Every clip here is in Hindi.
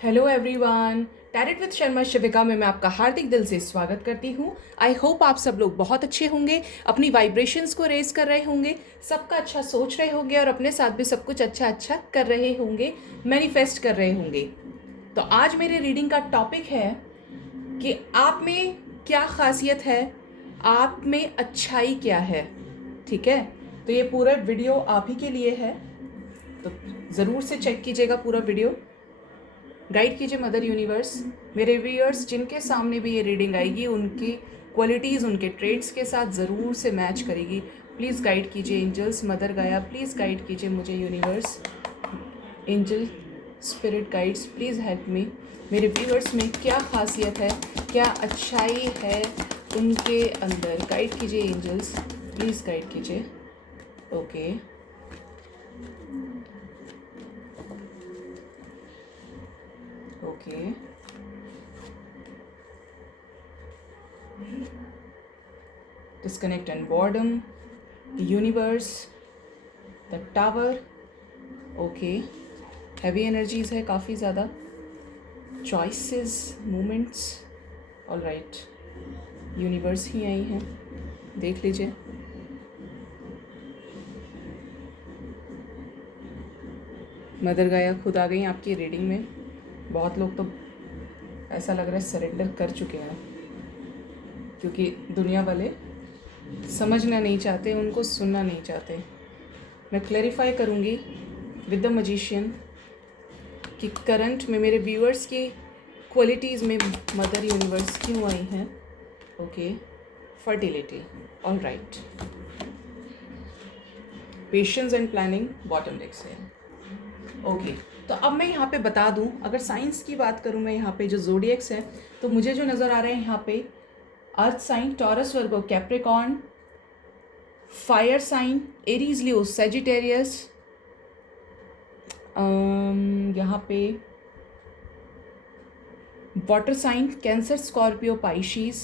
Hello everyone, tarot with Sharma Shivika में मैं आपका हार्दिक दिल से स्वागत करती हूँ। आई होप आप सब लोग बहुत अच्छे होंगे, अपनी वाइब्रेशंस को रेज कर रहे होंगे, सबका अच्छा सोच रहे होंगे और अपने साथ भी सब कुछ अच्छा अच्छा कर रहे होंगे, मैनिफेस्ट कर रहे होंगे। तो आज मेरे रीडिंग का टॉपिक है कि आप में क्या खासियत है, आप में अच्छाई क्या है। ठीक है, तो ये पूरा वीडियो आप ही के लिए है, तो ज़रूर से चेक कीजिएगा पूरा वीडियो। गाइड कीजिए मदर यूनिवर्स, मेरे व्यूअर्स जिनके सामने भी ये रीडिंग आएगी उनकी क्वालिटीज़ उनके ट्रेड्स के साथ ज़रूर से मैच करेगी। प्लीज़ गाइड कीजिए एंजल्स, मदर गाया प्लीज़ गाइड कीजिए मुझे universe, angel spirit guides please help me. मेरे व्यूअर्स में क्या खासियत है, क्या अच्छाई है उनके अंदर, गाइड कीजिए एंजल्स, प्लीज़ गाइड कीजिए। Okay, okay, disconnect and boredom, the universe, the tower, okay, heavy energies है काफ़ी ज़्यादा, choices, moments, all right, universe ही आई हैं, देख लीजिए। मदर गाया खुद आ गई आपकी रीडिंग में। बहुत लोग तो ऐसा लग रहा है सरेंडर कर चुके हैं, क्योंकि दुनिया वाले समझना नहीं चाहते, उनको सुनना नहीं चाहते। मैं क्लैरिफाई करूँगी विद द मजिशियन कि करंट में मेरे व्यूअर्स की क्वालिटीज़ में मदर यूनिवर्स क्यों आई हैं। Okay, fertility, all right, patience and planning bottom deck से। ओके, तो अब मैं यहाँ पे बता दूँ, अगर साइंस की बात करूँ मैं यहाँ पे जो जोडियक्स हैं, तो मुझे जो नज़र आ रहे हैं यहाँ पे earth sign Taurus Virgo Capricorn, fire sign Aries Leo Sagittarius, यहाँ पे water sign Cancer Scorpio Pisces,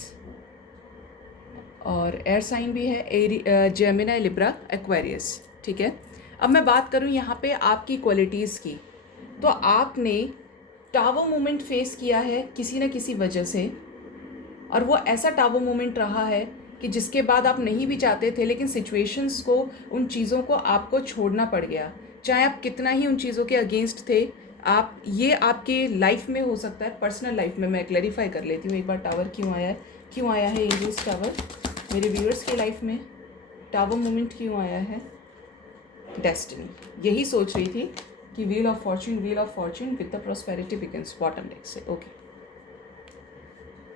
और एयर साइन भी है जेमिनी लिब्रा एक्वेरियस। ठीक है, अब मैं बात करूँ यहाँ पे आपकी क्वालिटीज़ की, तो आपने टावर मोमेंट फेस किया है किसी न किसी वजह से, और वो ऐसा टावर मोमेंट रहा है कि जिसके बाद आप नहीं भी चाहते थे, लेकिन सिचुएशंस को, उन चीज़ों को आपको छोड़ना पड़ गया, चाहे आप कितना ही उन चीज़ों के अगेंस्ट थे। आप, ये आपके लाइफ में हो सकता है, पर्सनल लाइफ में। मैं क्लैरिफाई कर लेती हूँ एक बार, टावर क्यों आया है एंजल्स टावर मेरे व्यूअर्स की लाइफ में, टावर मोमेंट क्यों आया है। डेस्टिनी, यही सोच रही थी कि wheel of Fortune with the prosperity begins, bottom deck से। ओके,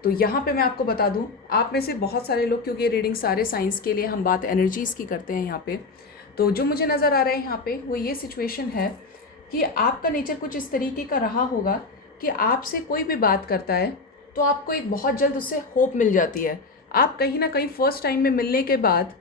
तो यहाँ पे मैं आपको बता दूँ, आप में से बहुत सारे लोग, क्योंकि ये रीडिंग सारे साइंस के लिए, हम बात एनर्जीज़ की करते हैं यहाँ पे, तो जो मुझे नज़र आ रहा है यहाँ पे वो ये सिचुएशन है कि आपका नेचर कुछ इस तरीके का रहा होगा कि आपसे कोई भी बात करता है तो आपको एक बहुत जल्द उससे होप मिल जाती है। आप कहीं ना कहीं फर्स्ट टाइम में मिलने के बाद,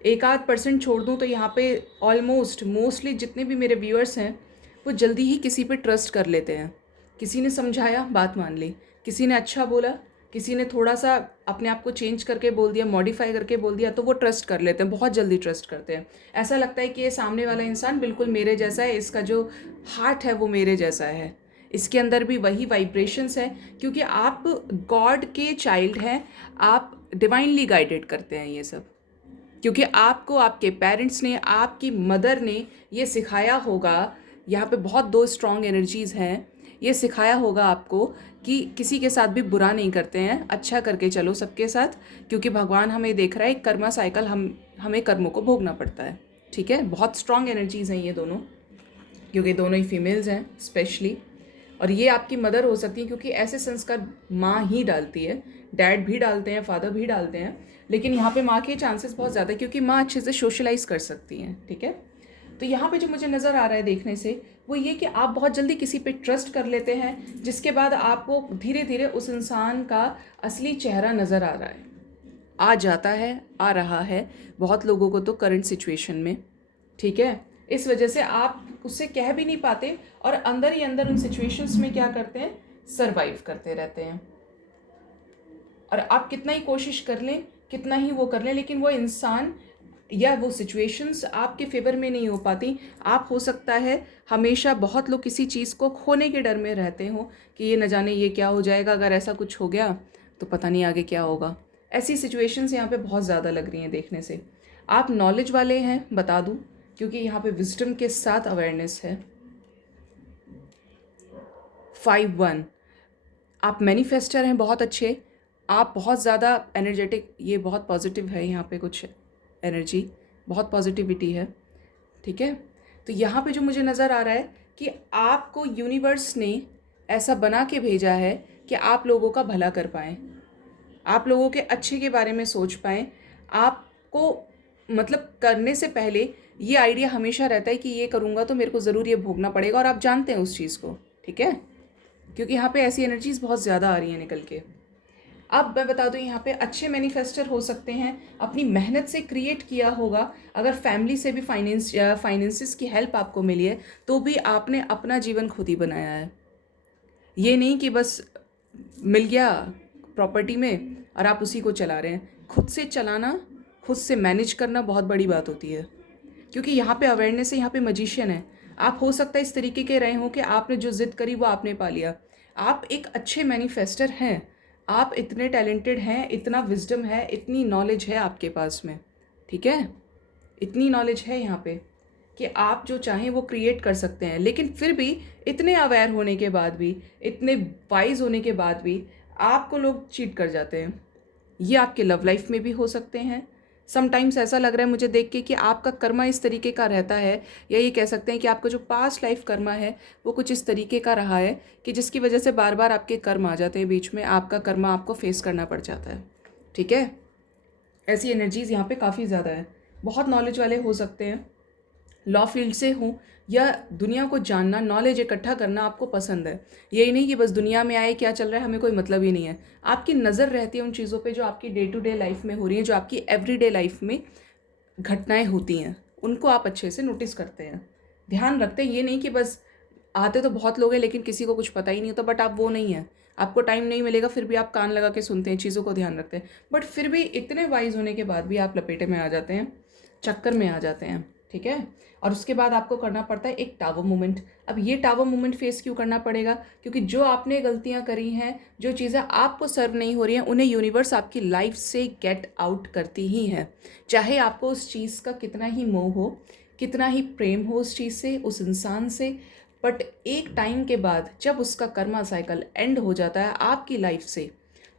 एक आध % छोड़ दूँ तो यहाँ पे ऑलमोस्ट मोस्टली जितने भी मेरे व्यूअर्स हैं वो जल्दी ही किसी पे ट्रस्ट कर लेते हैं। किसी ने समझाया, बात मान ली, किसी ने अच्छा बोला, किसी ने थोड़ा सा अपने आप को चेंज करके बोल दिया, मॉडिफाई करके बोल दिया, तो वो ट्रस्ट कर लेते हैं, बहुत जल्दी ट्रस्ट करते हैं। ऐसा लगता है कि ये सामने वाला इंसान बिल्कुल मेरे जैसा है, इसका जो हार्ट है वो मेरे जैसा है, इसके अंदर भी वही वाइब्रेशंस है, क्योंकि आप गॉड के चाइल्ड हैं, आप डिवाइनली गाइडेड करते हैं ये सब, क्योंकि आपको आपके पेरेंट्स ने, आपकी मदर ने ये सिखाया होगा। यहाँ पे बहुत दो स्ट्रॉन्ग एनर्जीज़ हैं, ये सिखाया होगा आपको कि किसी के साथ भी बुरा नहीं करते हैं, अच्छा करके चलो सबके साथ, क्योंकि भगवान हमें देख रहा है, एक कर्मा साइकिल हमें कर्मों को भोगना पड़ता है। ठीक है, बहुत स्ट्रॉन्ग एनर्जीज़ हैं ये दोनों, क्योंकि दोनों ही फीमेल्स हैं स्पेशली, और ये आपकी मदर हो सकती है, क्योंकि ऐसे संस्कार माँ ही डालती है, डैड भी डालते हैं, फादर भी डालते हैं, लेकिन यहाँ पे माँ के चांसेस बहुत ज़्यादा है, क्योंकि माँ अच्छे से सोशलाइज कर सकती हैं। ठीक है, तो यहाँ पे जो मुझे नज़र आ रहा है देखने से वो ये कि आप बहुत जल्दी किसी पे ट्रस्ट कर लेते हैं, जिसके बाद आपको धीरे धीरे उस इंसान का असली चेहरा नज़र आ रहा है, आ जाता है, आ रहा है बहुत लोगों को तो करंट सिचुएशन में। ठीक है, इस वजह से आप उससे कह भी नहीं पाते, और अंदर ही अंदर उन सिचुएशंस में क्या करते हैं, सरवाइव करते रहते हैं। और आप कितना ही कोशिश कर लें, कितना ही वो कर लें, लेकिन वो इंसान या वो सिचुएशंस आपके फेवर में नहीं हो पाती। आप हो सकता है हमेशा, बहुत लोग किसी चीज़ को खोने के डर में रहते हो कि ये न जाने ये क्या हो जाएगा, अगर ऐसा कुछ हो गया तो पता नहीं आगे क्या होगा। ऐसी सिचुएशंस यहाँ पे बहुत ज़्यादा लग रही हैं देखने से। आप नॉलेज वाले हैं, बता दूँ, क्योंकि यहाँ पे विजडम के साथ अवेयरनेस है। 5-1, आप मैनिफेस्टर हैं बहुत अच्छे, आप बहुत ज़्यादा एनर्जेटिक, ये बहुत पॉजिटिव है यहाँ पे, कुछ एनर्जी, बहुत पॉजिटिविटी है, ठीक है। तो यहाँ पे जो मुझे नज़र आ रहा है कि आपको यूनिवर्स ने ऐसा बना के भेजा है कि आप लोगों का भला कर पाएँ, आप लोगों के अच्छे के बारे में सोच पाएँ। आपको मतलब करने से पहले ये आइडिया हमेशा रहता है कि ये करूँगा तो मेरे को ज़रूर ये भोगना पड़ेगा, और आप जानते हैं उस चीज़ को, ठीक है, क्योंकि यहाँ पे ऐसी एनर्जीज़ बहुत ज़्यादा आ रही हैं निकल के। अब मैं बता दूँ, यहाँ पे अच्छे मैनिफेस्टर हो सकते हैं, अपनी मेहनत से क्रिएट किया होगा। अगर फैमिली से भी फाइनेंसिस की हेल्प आपको मिली है तो भी आपने अपना जीवन खुद ही बनाया है। ये नहीं कि बस मिल गया प्रॉपर्टी में और आप उसी को चला रहे हैं। खुद से चलाना, खुद से मैनेज करना बहुत बड़ी बात होती है, क्योंकि यहाँ पे अवेयरनेस है, यहाँ पे मजिशियन है। आप हो सकता है इस तरीके के रहे हों कि आपने जो ज़िद करी वो आपने पा लिया। आप एक अच्छे मैनिफेस्टर हैं, आप इतने टैलेंटेड हैं, इतना विजडम है, इतनी नॉलेज है आपके पास में, ठीक है, इतनी नॉलेज है यहाँ पे कि आप जो चाहें वो क्रिएट कर सकते हैं। लेकिन फिर भी इतने अवेयर होने के बाद भी, इतने वाइज होने के बाद भी आपको लोग चीट कर जाते हैं। ये आपके लव लाइफ में भी हो सकते हैं। समटाइम्स ऐसा लग रहा है मुझे देख के कि आपका कर्मा इस तरीके का रहता है, या ये कह सकते हैं कि आपका जो पास्ट लाइफ कर्मा है वो कुछ इस तरीके का रहा है कि जिसकी वजह से बार बार आपके कर्म आ जाते हैं बीच में, आपका कर्मा आपको फेस करना पड़ जाता है, ठीक है। ऐसी एनर्जीज़ यहाँ पे काफ़ी ज़्यादा है। बहुत नॉलेज वाले हो सकते हैं, लॉ फील्ड से हूँ, या दुनिया को जानना, नॉलेज इकट्ठा करना आपको पसंद है। यही नहीं कि बस दुनिया में आए क्या चल रहा है हमें कोई मतलब ही नहीं है। आपकी नज़र रहती है उन चीज़ों पे जो आपकी डे टू डे लाइफ में हो रही हैं, जो आपकी एवरीडे लाइफ में घटनाएं होती हैं, उनको आप अच्छे से नोटिस करते हैं, ध्यान रखते हैं। ये नहीं कि बस आते तो बहुत लोग हैं लेकिन किसी को कुछ पता ही नहीं होता, बट आप वो नहीं हैं। आपको टाइम नहीं मिलेगा फिर भी आप कान लगा के सुनते हैं, चीज़ों को ध्यान रखते हैं, बट फिर भी इतने वाइज होने के बाद भी आप लपेटे में आ जाते हैं, चक्कर में आ जाते हैं, ठीक है। और उसके बाद आपको करना पड़ता है एक टावर मूवमेंट। अब ये टावर मूवमेंट फेस क्यों करना पड़ेगा? क्योंकि जो आपने गलतियां करी हैं, जो चीज़ें आपको सर्व नहीं हो रही हैं, उन्हें यूनिवर्स आपकी लाइफ से गेट आउट करती ही है। चाहे आपको उस चीज़ का कितना ही मोह हो, कितना ही प्रेम हो उस चीज़ से, उस इंसान से, बट एक टाइम के बाद जब उसका कर्मा साइकिल एंड हो जाता है आपकी लाइफ से,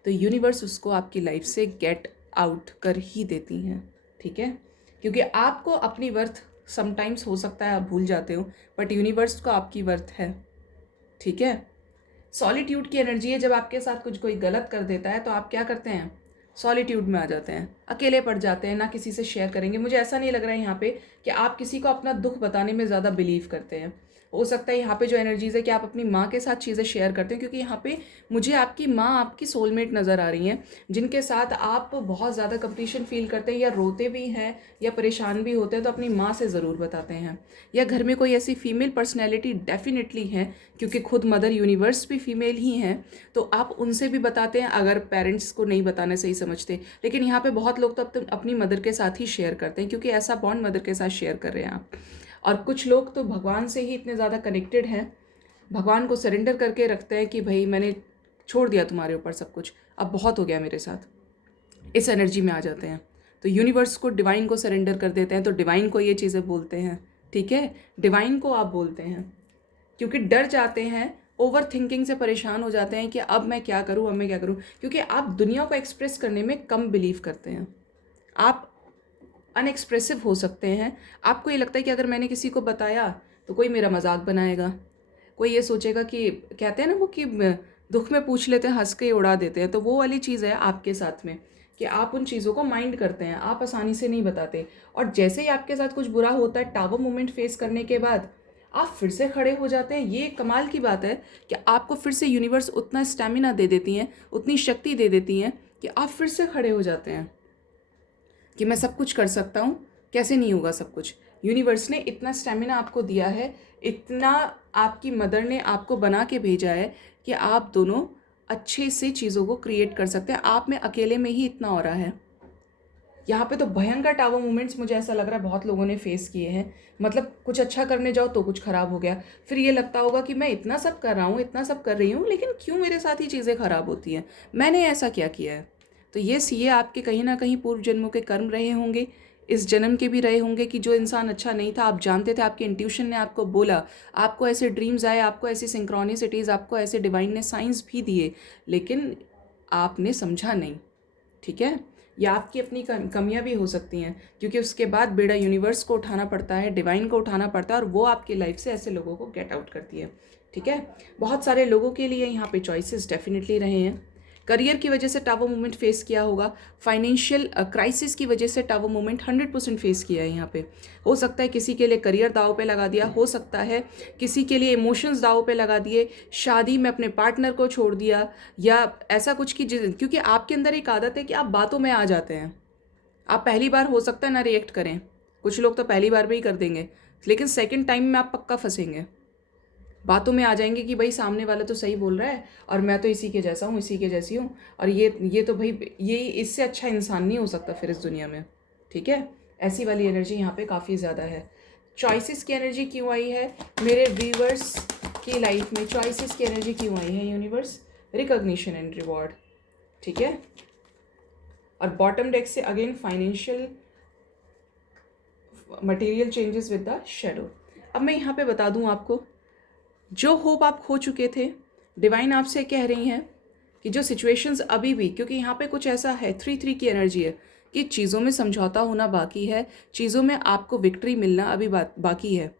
तो यूनिवर्स उसको आपकी लाइफ से गेट आउट कर ही देती हैं, ठीक है। क्योंकि आपको अपनी वर्थ समटाइम्स हो सकता है आप भूल जाते हो, बट यूनिवर्स को आपकी वर्थ है, ठीक है। सॉलिट्यूड की एनर्जी है, जब आपके साथ कुछ कोई गलत कर देता है तो आप क्या करते हैं? सॉलिट्यूड में आ जाते हैं, अकेले पड़ जाते हैं, ना किसी से शेयर करेंगे। मुझे ऐसा नहीं लग रहा है यहाँ पे कि आप किसी को अपना दुख बताने में ज़्यादा बिलीव करते हैं। हो सकता है यहाँ पे जो एनर्जीज़ है कि आप अपनी माँ के साथ चीज़ें शेयर करते हैं, क्योंकि यहाँ पे मुझे आपकी माँ आपकी सोलमेट नज़र आ रही हैं, जिनके साथ आप बहुत ज़्यादा कंपटीशन फील करते हैं, या रोते भी हैं या परेशान भी होते हैं तो अपनी माँ से ज़रूर बताते हैं। या घर में कोई ऐसी फीमेल पर्सनैलिटी डेफिनेटली है, क्योंकि खुद मदर यूनिवर्स भी फीमेल ही हैं, तो आप उनसे भी बताते हैं अगर पेरेंट्स को नहीं बताने सही समझते। लेकिन यहाँ पे बहुत लोग तो अपनी मदर के साथ ही शेयर करते हैं, क्योंकि ऐसा बॉन्ड मदर के साथ शेयर कर रहे हैं आप। और कुछ लोग तो भगवान से ही इतने ज़्यादा कनेक्टेड हैं, भगवान को सरेंडर करके रखते हैं कि भाई मैंने छोड़ दिया तुम्हारे ऊपर सब कुछ, अब बहुत हो गया मेरे साथ, इस एनर्जी में आ जाते हैं। तो यूनिवर्स को, डिवाइन को सरेंडर कर देते हैं, तो डिवाइन को ये चीज़ें बोलते हैं, ठीक है। डिवाइन को आप बोलते हैं, क्योंकि डर जाते हैं, ओवर थिंकिंग से परेशान हो जाते हैं कि अब मैं क्या करूं, अब मैं क्या करूं, क्योंकि आप दुनिया को एक्सप्रेस करने में कम बिलीव करते हैं। आप अनएक्सप्रेसिव हो सकते हैं। आपको ये लगता है कि अगर मैंने किसी को बताया तो कोई मेरा मजाक बनाएगा, कोई ये सोचेगा कि, कहते हैं ना वो कि दुख में पूछ लेते हैं हंस के उड़ा देते हैं, तो वो वाली चीज़ है आपके साथ में कि आप उन चीज़ों को माइंड करते हैं, आप आसानी से नहीं बताते। और जैसे ही आपके साथ कुछ बुरा होता है, टावर मोमेंट फेस करने के बाद आप फिर से खड़े हो जाते हैं। ये कमाल की बात है कि आपको फिर से यूनिवर्स उतना स्टैमिना दे देती हैं, उतनी शक्ति दे देती हैं कि आप फिर से खड़े हो जाते हैं कि मैं सब कुछ कर सकता हूँ। कैसे नहीं होगा सब कुछ? यूनिवर्स ने इतना स्टैमिना आपको दिया है, इतना आपकी मदर ने आपको बना के भेजा है कि आप दोनों अच्छे से चीज़ों को क्रिएट कर सकते हैं। आप में अकेले में ही इतना हो रहा है, यहाँ पे तो भयंकर टावर मूवमेंट्स मुझे ऐसा लग रहा है बहुत लोगों ने फेस किए हैं। मतलब कुछ अच्छा करने जाओ तो कुछ ख़राब हो गया, फिर ये लगता होगा कि मैं इतना सब कर रहा हूँ, इतना सब कर रही हूँ, लेकिन क्यों मेरे साथ ही चीज़ें ख़राब होती हैं, मैंने ऐसा क्या किया है। तो ये आपके कहीं ना कहीं पूर्व जन्मों के कर्म रहे होंगे, इस जन्म के भी रहे होंगे कि जो इंसान अच्छा नहीं था, आप जानते थे, आपके इंट्यूशन ने आपको बोला, आपको ऐसे ड्रीम्स आए, आपको ऐसी सिंक्रोनिसिटीज़, आपको ऐसे डिवाइन ने साइंस भी दिए, लेकिन आपने समझा नहीं। ठीक है, या आपकी अपनी कमियां भी हो सकती हैं, क्योंकि उसके बाद बेड़ा यूनिवर्स को उठाना पड़ता है, डिवाइन को उठाना पड़ता है, और वो आपकी लाइफ से ऐसे लोगों को गेट आउट करती है। ठीक है, बहुत सारे लोगों के लिए यहाँ पे चॉइसेस डेफिनेटली रहे हैं। करियर की वजह से टावर मूवमेंट फेस किया होगा, फाइनेंशियल क्राइसिस की वजह से टावर मूवमेंट 100% फेस किया है यहाँ पे। हो सकता है किसी के लिए करियर दाव पे लगा दिया, हो सकता है किसी के लिए इमोशंस दाव पे लगा दिए, शादी में अपने पार्टनर को छोड़ दिया, या ऐसा कुछ कि क्योंकि आपके अंदर एक आदत है कि आप बातों में आ जाते हैं। आप पहली बार हो सकता है ना रिएक्ट करें, कुछ लोग तो पहली बार में ही कर देंगे, लेकिन सेकंड टाइम में आप पक्का फंसेंगे, बातों में आ जाएंगे कि भाई सामने वाला तो सही बोल रहा है और मैं तो इसी के जैसा हूँ, इसी के जैसी हूँ, और ये तो भाई ये इससे अच्छा इंसान नहीं हो सकता फिर इस दुनिया में। ठीक है, ऐसी वाली एनर्जी यहाँ पे काफ़ी ज़्यादा है। चॉइसेस की एनर्जी क्यों आई है मेरे व्यूवर्स की लाइफ में, चॉइसेस की एनर्जी क्यों आई है यूनिवर्स? Recognition and reward. ठीक है, और बॉटम डेक से again financial material changes with the shadow. अब मैं यहाँ पे बता दूँ आपको, जो होप आप खो चुके थे, डिवाइन आपसे कह रही हैं कि जो सिचुएशंस अभी भी, क्योंकि यहाँ पे कुछ ऐसा है 3-3 की एनर्जी है कि चीज़ों में समझौता होना बाकी है, चीज़ों में आपको विक्ट्री मिलना अभी बाकी है,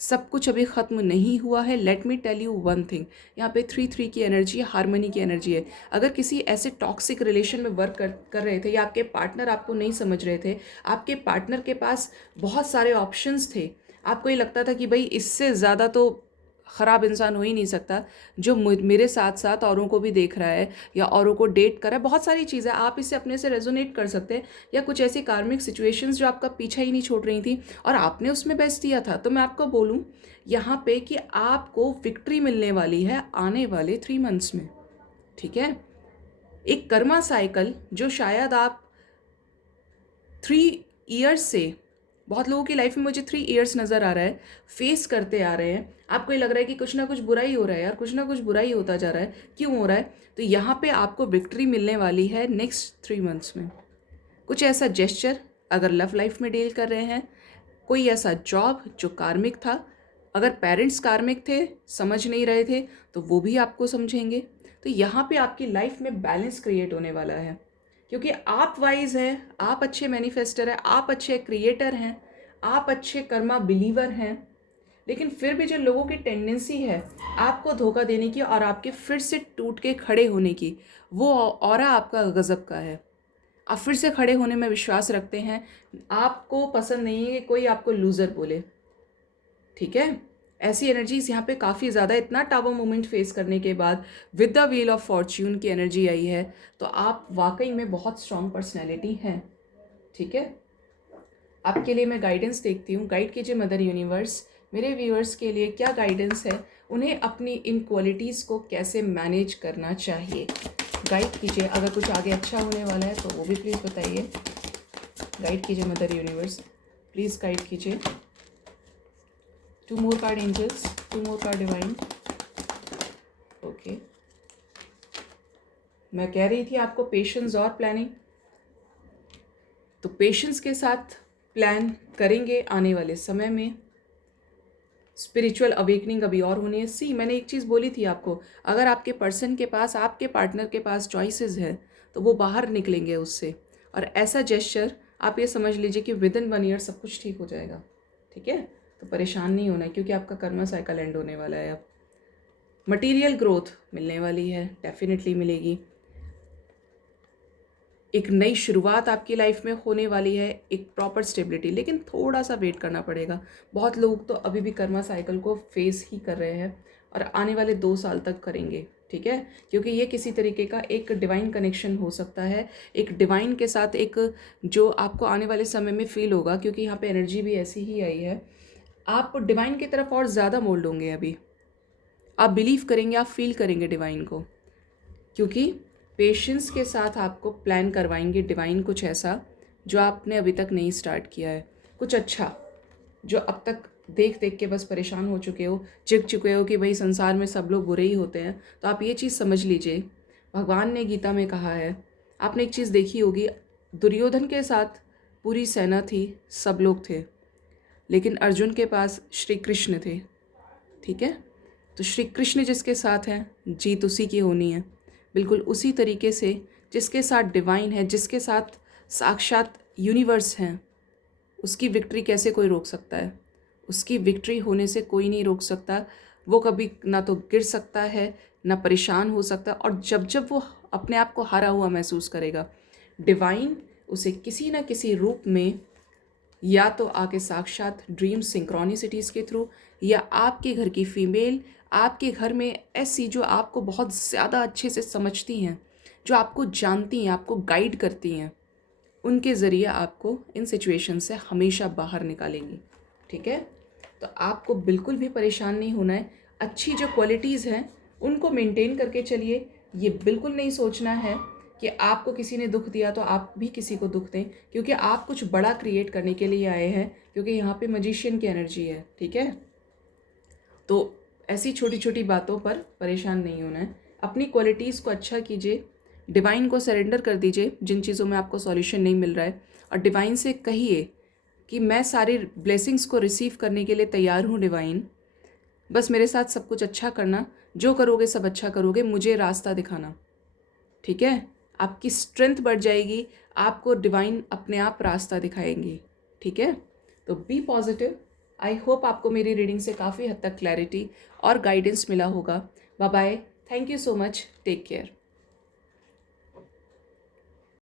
सब कुछ अभी ख़त्म नहीं हुआ है। Let me tell you one thing, यहाँ पे 3-3 की एनर्जी है, हारमनी की एनर्जी है। अगर किसी ऐसे टॉक्सिक रिलेशन में वर्क कर रहे थे, या आपके पार्टनर आपको नहीं समझ रहे थे, आपके पार्टनर के पास बहुत सारे ऑप्शंस थे, आपको ये लगता था कि भाई इससे ज़्यादा तो ख़राब इंसान हो ही नहीं सकता जो मेरे साथ साथ औरों को भी देख रहा है या औरों को डेट कर रहा है, बहुत सारी चीज़ें आप इससे अपने से रेजोनेट कर सकते हैं, या कुछ ऐसी कार्मिक सिचुएशंस जो आपका पीछा ही नहीं छोड़ रही थी और आपने उसमें बेस्ट दिया था। तो मैं आपको बोलूँ यहाँ पे कि आपको विक्ट्री मिलने वाली है आने वाले 3 मंथ्स में। ठीक है, एक कर्मा साइकिल जो शायद आप 3 ईयर्स से, बहुत लोगों की लाइफ में मुझे 3 ईयर्स नज़र आ रहा है, फेस करते आ रहे हैं। आपको ये लग रहा है कि कुछ ना कुछ बुरा ही हो रहा है यार, कुछ ना कुछ बुरा ही होता जा रहा है, क्यों हो रहा है? तो यहाँ पे आपको विक्ट्री मिलने वाली है नेक्स्ट 3 मंथ्स में। कुछ ऐसा जेस्चर, अगर लव लाइफ में डील कर रहे हैं, कोई ऐसा जॉब जो कार्मिक था, अगर पेरेंट्स कार्मिक थे, समझ नहीं रहे थे, तो वो भी आपको समझेंगे। तो यहाँ पे आपकी लाइफ में बैलेंस क्रिएट होने वाला है, क्योंकि आप वाइज हैं, आप अच्छे मैनिफेस्टर हैं, आप अच्छे क्रिएटर हैं, आप अच्छे कर्मा बिलीवर हैं, लेकिन फिर भी जो लोगों की टेंडेंसी है आपको धोखा देने की और आपके फिर से टूट के खड़े होने की, वो ऑरा आपका गज़ब का है। आप फिर से खड़े होने में विश्वास रखते हैं, आपको पसंद नहीं है कि कोई आपको लूज़र बोले। ठीक है, ऐसी एनर्जीज यहाँ पे काफ़ी ज़्यादा, इतना टावर मोमेंट फेस करने के बाद with the wheel of Fortune की एनर्जी आई है, तो आप वाकई में बहुत स्ट्रॉन्ग पर्सनैलिटी हैं। ठीक है, आपके लिए मैं गाइडेंस देखती हूँ, गाइड कीजिए मदर यूनिवर्स, मेरे व्यूअर्स के लिए क्या गाइडेंस है, उन्हें अपनी इन क्वालिटीज़ को कैसे मैनेज करना चाहिए, गाइड कीजिए। अगर कुछ आगे अच्छा होने वाला है तो वो भी प्लीज़ बताइए। गाइड कीजिए मदर यूनिवर्स, प्लीज़ गाइड कीजिए। 2 more card angels, 2 more card divine। Okay, मैं कह रही थी आपको पेशेंस और प्लानिंग, तो पेशेंस के साथ प्लान करेंगे आने वाले समय में। स्पिरिचुअल अवेकनिंग अभी और होनी है। सी, मैंने एक चीज़ बोली थी आपको, अगर आपके पर्सन के पास, आपके पार्टनर के पास चॉइसेस है तो वो बाहर निकलेंगे उससे, और ऐसा जेस्चर आप ये समझ लीजिए कि विद इन 1 ईयर सब कुछ ठीक हो जाएगा। ठीक है, तो परेशान नहीं होना है, क्योंकि आपका कर्मा साइकिल एंड होने वाला है। अब मटेरियल ग्रोथ मिलने वाली है, डेफिनेटली मिलेगी। एक नई शुरुआत आपकी लाइफ में होने वाली है, एक प्रॉपर स्टेबिलिटी, लेकिन थोड़ा सा वेट करना पड़ेगा। बहुत लोग तो अभी भी कर्मा साइकिल को फेस ही कर रहे हैं और आने वाले 2 साल तक करेंगे। ठीक है, क्योंकि ये किसी तरीके का एक डिवाइन कनेक्शन हो सकता है, एक डिवाइन के साथ एक जो आपको आने वाले समय में फील होगा, क्योंकि यहाँ पे एनर्जी भी ऐसी ही आई है। आप डिवाइन की तरफ और ज़्यादा मोल्ड होंगे। अभी आप बिलीव करेंगे, आप फील करेंगे डिवाइन को, क्योंकि पेशेंस के साथ आपको प्लान करवाएंगे डिवाइन कुछ ऐसा जो आपने अभी तक नहीं स्टार्ट किया है, कुछ अच्छा जो अब तक देख देख के बस परेशान हो चुके हो, चिढ़ चुके हो कि भाई संसार में सब लोग बुरे ही होते हैं, तो आप ये चीज़ समझ लीजिए, भगवान ने गीता में कहा है, आपने एक चीज़ देखी होगी, दुर्योधन के साथ पूरी सेना थी, सब लोग थे, लेकिन अर्जुन के पास श्री कृष्ण थे। ठीक है, तो श्री कृष्ण जिसके साथ हैं, जीत उसी की होनी है। बिल्कुल उसी तरीके से जिसके साथ डिवाइन है, जिसके साथ साक्षात यूनिवर्स हैं, उसकी विक्ट्री कैसे कोई रोक सकता है? उसकी विक्ट्री होने से कोई नहीं रोक सकता। वो कभी ना तो गिर सकता है, ना परेशान हो सकता, और जब जब वो अपने आप को हारा हुआ महसूस करेगा, डिवाइन उसे किसी न किसी रूप में, या तो आके साक्षात ड्रीम सिंक्रोनिसिटीज़ के थ्रू, या आपके घर की फीमेल, आपके घर में ऐसी जो आपको बहुत ज़्यादा अच्छे से समझती हैं, जो आपको जानती हैं, आपको गाइड करती हैं, उनके ज़रिए आपको इन सिचुएशन से हमेशा बाहर निकालेंगी। ठीक है, तो आपको बिल्कुल भी परेशान नहीं होना है। अच्छी जो क्वालिटीज़ हैं उनको मेंटेन करके चलिए। ये बिल्कुल नहीं सोचना है कि आपको किसी ने दुख दिया तो आप भी किसी को दुख दें, क्योंकि आप कुछ बड़ा क्रिएट करने के लिए आए हैं, क्योंकि यहाँ पे मजिशियन की एनर्जी है। ठीक है, तो ऐसी छोटी छोटी बातों पर परेशान नहीं होना है। अपनी क्वालिटीज़ को अच्छा कीजिए, डिवाइन को सरेंडर कर दीजिए जिन चीज़ों में आपको सॉल्यूशन नहीं मिल रहा है, और डिवाइन से कहिए कि मैं सारे ब्लेसिंग्स को रिसीव करने के लिए तैयार हूँ डिवाइन, बस मेरे साथ सब कुछ अच्छा करना, जो करोगे सब अच्छा करोगे, मुझे रास्ता दिखाना। ठीक है, आपकी स्ट्रेंथ बढ़ जाएगी, आपको डिवाइन अपने आप रास्ता दिखाएंगी। ठीक है, तो बी पॉजिटिव। आई होप आपको मेरी रीडिंग से काफ़ी हद तक क्लैरिटी और गाइडेंस मिला होगा। Bye bye, thank you so much, take care.